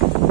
Thank you.